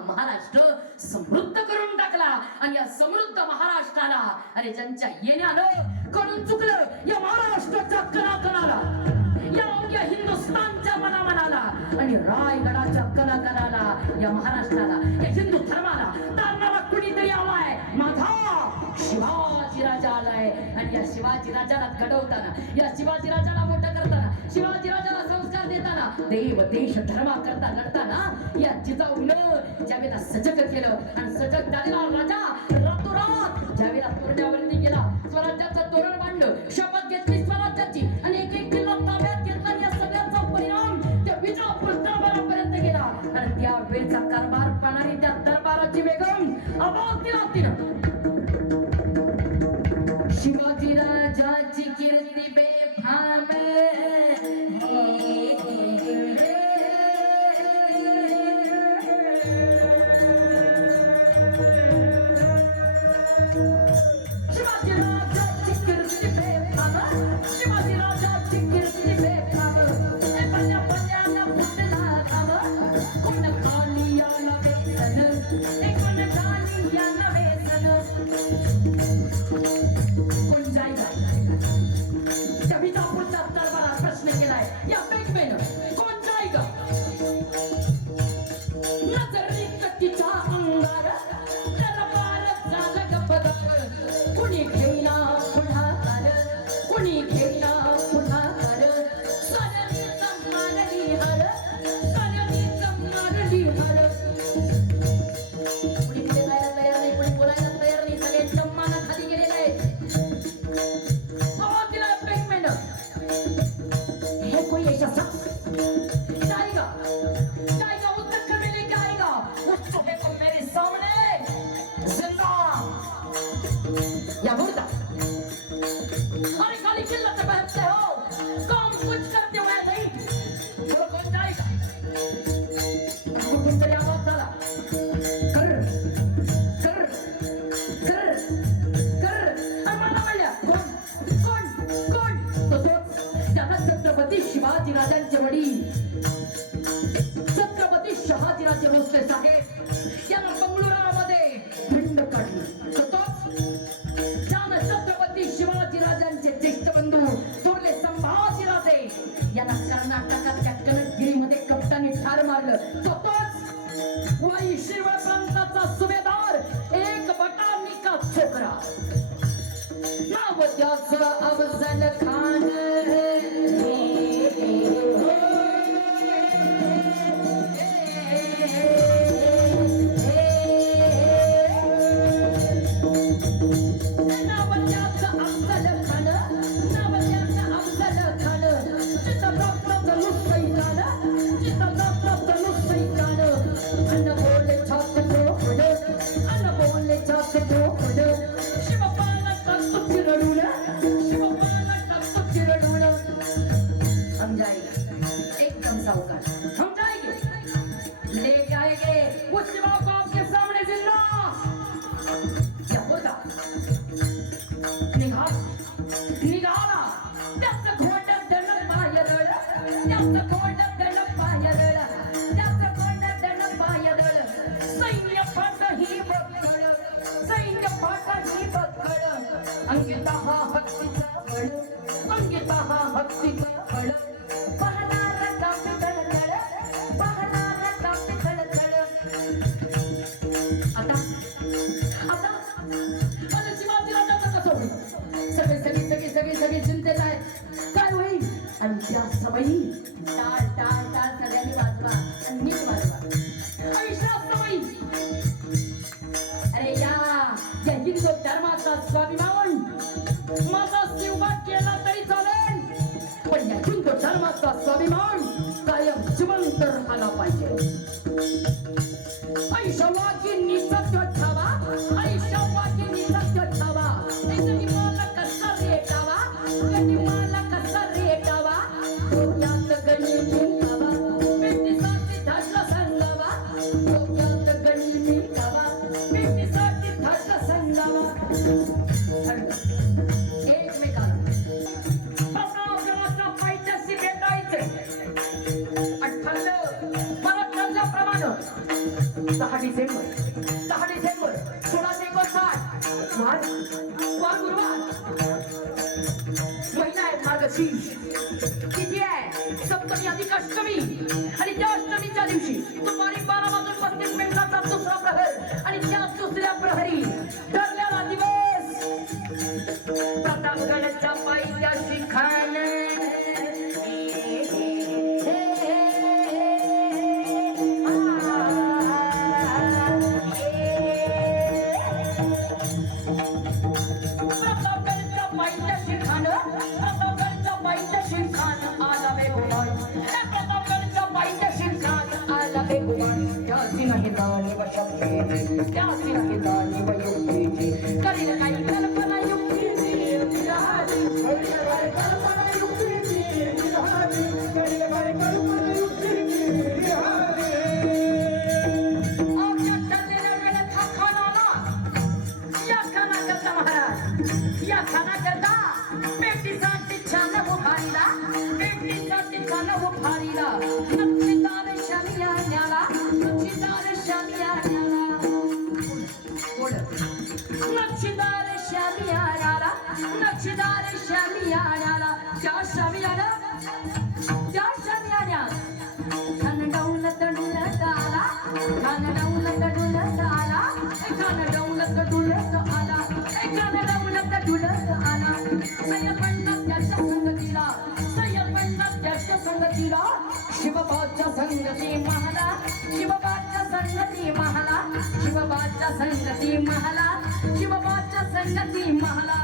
महाराष्ट्र समृद्ध करून टाकला आणि या समृद्ध महाराष्ट्राला अरे ज्यांच्या येण्यानं कळून चुकलं या महाराष्ट्राच्या कणाकणाला या अवघ्या हिंदुस्थानच्या मनामनाला आणि रायगडाच्या कणाकणाला या महाराष्ट्राला या हिंदू धर्माला तारणारा कुणीतरी आलाय माझा शिवाजी राजा आलाय आणि या शिवाजी राजाला घडवताना या शिवाजी राजाला मोठं करताना शिवाजी राजाला संस्कार देताना देव देश धर्मा करता लढताना या जिजाऊनं ज्यावेळेला सजग केलं आणि सजग झालेला राजा रातोरात ज्यावेळेला तोरण्यावरती गेला स्वराज्याचं तोरण बांधलं शपथ घेतली स्वराज्याची आणि एक एक किल्ला ताब्यात घेतला या सगळ्याचा परिणाम त्या विजापूर दरबारापर्यंत गेला आणि त्या वेळचा कारभार पाहणारी त्या दरबाराची बेगम आवाज दिला तिनं शिवाजी राजाची कीर्ती बेफाम शिवाजी राजांचे वडील छत्रपती शहाजीराजे भोसले साहेब यांना बंगळुरामध्ये भिंड काढली त्यानं छत्रपती शिवाजी राजांचे ज्येष्ठ बंधू थोरले संभाजीराजे यांना कर्नाटकातल्या कनकगिरीमध्ये कप्तानी ठार मारलं तोच वाई शिरवळ प्रांताचा सुभेदार एक बटानी का छोकरा नाव त्याचं अफजल खान धर्माचा स्वाभिमान माझा शिवबा केला तरी चालेल, पण या हिंदू धर्माचा स्वाभिमान कायम जिवंत राहायला पाहिजे. ऐशा वाघिणी सत्य ठावा, ऐशा वाघिणी सत्य ठावा, कधी मला कसा रेटावा, कधी मला कसा रेटावा, डोक्यात गणी मिळावा, पेटीसाठी धाडला सांगावा, डोक्यात गणी मिळावा, पेटीसाठी धाडला सांगावा. एकमेकांना प्रतापगडाच्या पायथ्याशी भेटायचे आणि ठरलं, मला ठरल्याप्रमाणे 10 डिसेंबर 1659 वार गुरुवार महिना आहे मार्गशीर्ष, तिथी आहे सप्तमी अधिक अष्टमी आणि त्या अष्टमीच्या दिवशी दुपारी 12:35 दुसरा प्रहर आणि त्या दुसऱ्या प्रहरी ठरलेला दिवस प्रतापगडाच्या पायथ्याशी खान शिवबाच्या संगती महाला, शिवबाच्या संगती महाला, शिवबाच्या संगती महाला, शिवबाच्या संगती महाला.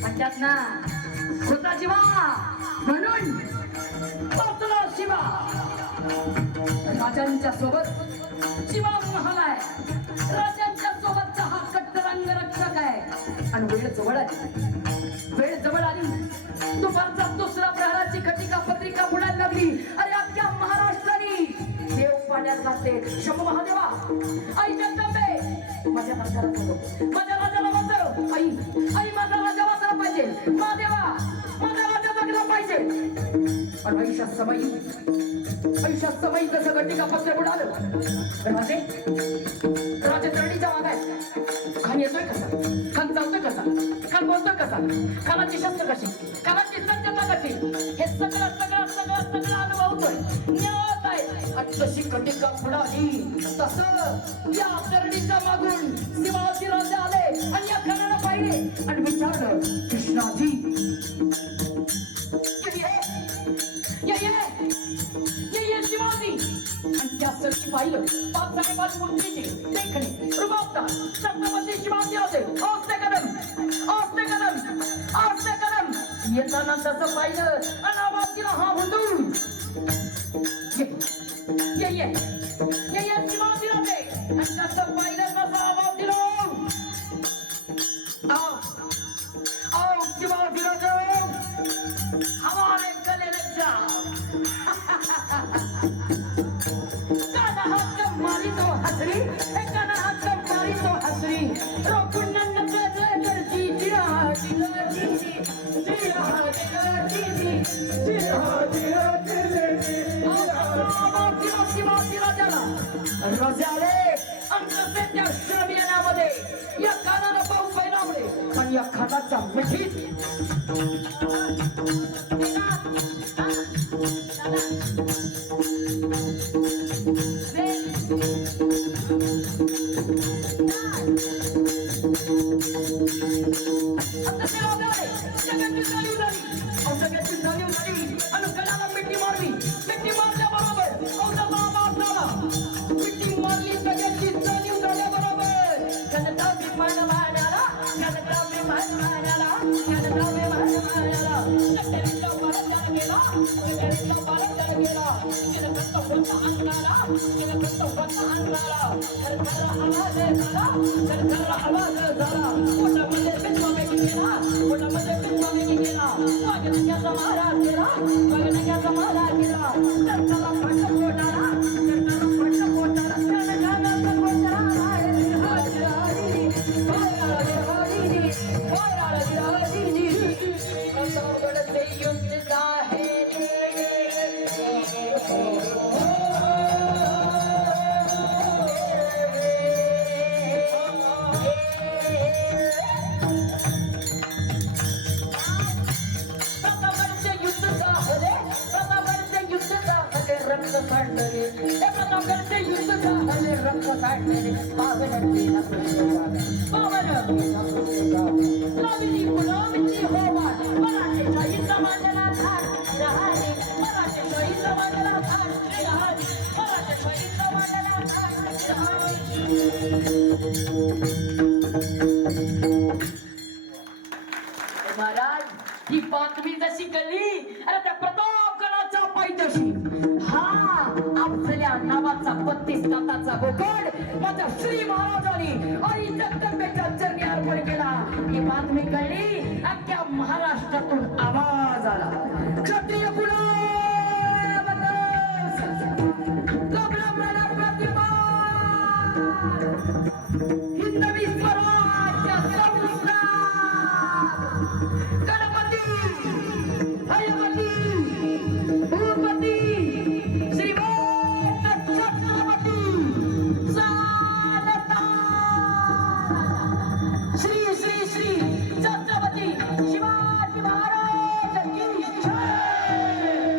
म्हणतात ना होता जीवा म्हणून पोचला शिवा. राजांच्या सोबत शिवा महाल आहे, राजांच्या सोबतचा हा कट्टरंग रक्षक आहे. आणि वेळ जवळ आली, दुपारचा दुसरा प्रहराची घटिका पत्रिका बुडायला लागली. अरे अख्ख्या महाराष्ट्राने देव पाण्यात घातले. शंभू महादेवा, आई जगदंबे, माझ्या राजाला वाचव, माझ्या राजाला वाचव, आई आई माझा राजा वाचला पाहिजे, महादेवा माझा राजा जगला पाहिजे. पण आयुष्यात समय जसं घटिका पत्र बुडालं, राजे तरणीच्या मागाय खान येतोय कसा, खान चालतोय कसा, खान बोलतोय कसा, खानाची शस्त्र कशी, खानाची सज्जता कशी, हे सगळं अनुभवतोय. न्यात आहे जशी घटिका बुडाली तसं या तरणीच्या मागून शिवाजी राजे आले आणि या खानाला पाहिले आणि विचारलं, कृष्णाजी ये शिवाजी. आणि त्या सरशी पाहिलं, बादशाहेबाज मूर्तीचे देखणे रुबाबदार छत्रपती शिवाजी होते. औषधे कदम येताना तसं पाहिलं आणि आवाज दिला, हा बंधू ये शिवाजी होते. आणि तसं पाहिलं तसं आवाज दिला, आओ शिवाजी राजे, हमारे गले लग जाओ. मारी तो हसरी, एकाना हात मारी तो हसरी, रोकून राजाले अंतर्गत श्रमियानामध्ये या कानाला पाहून पहिलावले आणि या खाटाच्या मिठीत मिठी मारली सगळ्यांची जाणीव झाल्याबरोबर महाराज ही बातमी जशी कळली अरे त्या प्रतापगडाच्या पायथ्याशी हा आपल्या नावाचा 32 दाताचा बोकड माझ्या श्री महाराजांनी आणि जगदंबेच्या चरणी अर्पण केला. ही बातमी कळली अख्ख्या महाराष्ट्रातून आवाज आला क्षत्रिय हिंदवी स्वराज्य गणपती हयपती भूपती श्रीमंत छत्रपती सालता श्री श्री श्री छत्रपती शिवाजी महाराज की जय.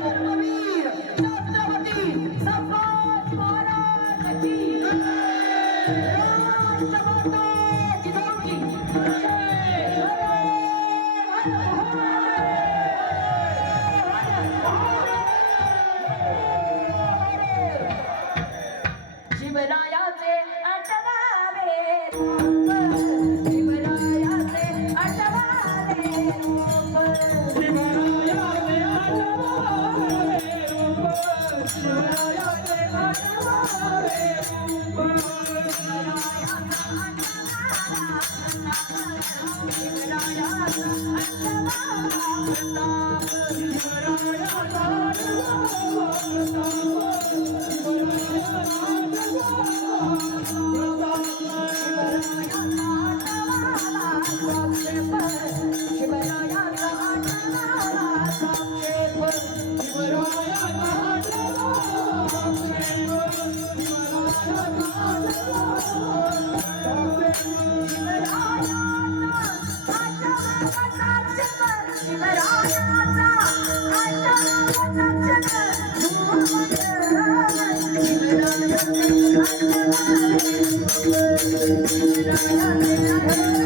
धर्मवीर छत्रपती संभाजी महाराज की जय. राष्ट्रमाता जिजाऊ की जय. शिवरायाचे आठवावे शिवरायाचे आठवावे शिवरायाचे Thank you.